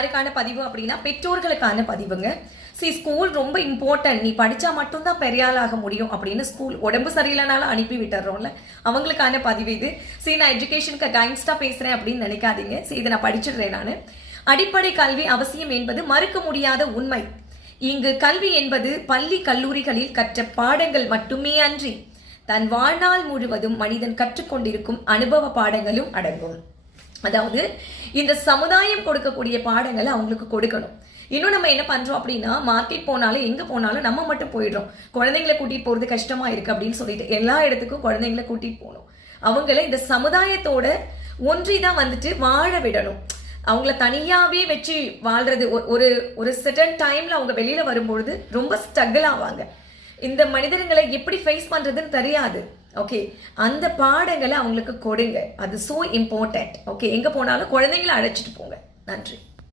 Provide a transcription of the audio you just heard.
யாருக்கான பதிவு அப்படின்னா பெற்றோர்களுக்கான பதிவுங்க. சி ஸ்கூல் ரொம்ப இம்பார்ட்டன்ட் நீ படிச்சா மட்டும்தான் பெரிய ஆளாக முடியும் அப்படின்னு ஸ்கூல் உடம்பு சரியில்லைனாலும் அனுப்பி விட்டுறோம்ல. அவங்களுக்கான பதிவு இது. சரி நான் எஜுகேஷனுக்கு கைன்ஸ்டா பேசுறேன் அப்படின்னு நினைக்காதீங்க. சரி இதை நான் படிச்சிடுறேன் நான். அடிப்படை கல்வி அவசியம் என்பது மறுக்க முடியாத உண்மை. இங்கு கல்வி என்பது பள்ளி கல்லூரிகளில் கற்ற பாடங்கள் மட்டுமே அன்றி தன் வாழ்நாள் முழுவதும் மனிதன் கற்றுக்கொண்டிருக்கும் அனுபவ பாடங்களும் அடங்கும். அதாவது இந்த சமுதாயம் கொடுக்கக்கூடிய பாடங்களை அவங்களுக்கு கொடுக்கணும். இன்னும் நம்ம என்ன பண்ணுறோம் அப்படின்னா மார்க்கெட் போனாலும் எங்கே போனாலும் நம்ம மட்டும் போயிடுறோம். குழந்தைங்களை கூட்டிகிட்டு போகிறது கஷ்டமாக இருக்குது அப்படின்னு சொல்லிட்டு எல்லா இடத்துக்கும் குழந்தைங்களை கூட்டிகிட்டு போகணும். அவங்கள இந்த சமுதாயத்தோட ஒன்றி தான் வந்துட்டு வாழ விடணும். அவங்கள தனியாகவே வச்சு வாழ்றது ஒ- ஒரு ஒரு செட்டன் டைமில் அவங்க வெளியில் வரும்பொழுது ரொம்ப ஸ்ட்ரகிள் ஆவாங்க. இந்த மனிதர்களை எப்படி ஃபேஸ் பண்ணுறதுன்னு தெரியாது. ஓகே அந்த பாடங்களை அவங்களுக்கு கொடுங்க. அது சோ இம்பார்ட்டன்ட் ஓகே எங்கே போனாலும் குழந்தைங்கள அழைச்சிட்டு போங்க. நன்றி.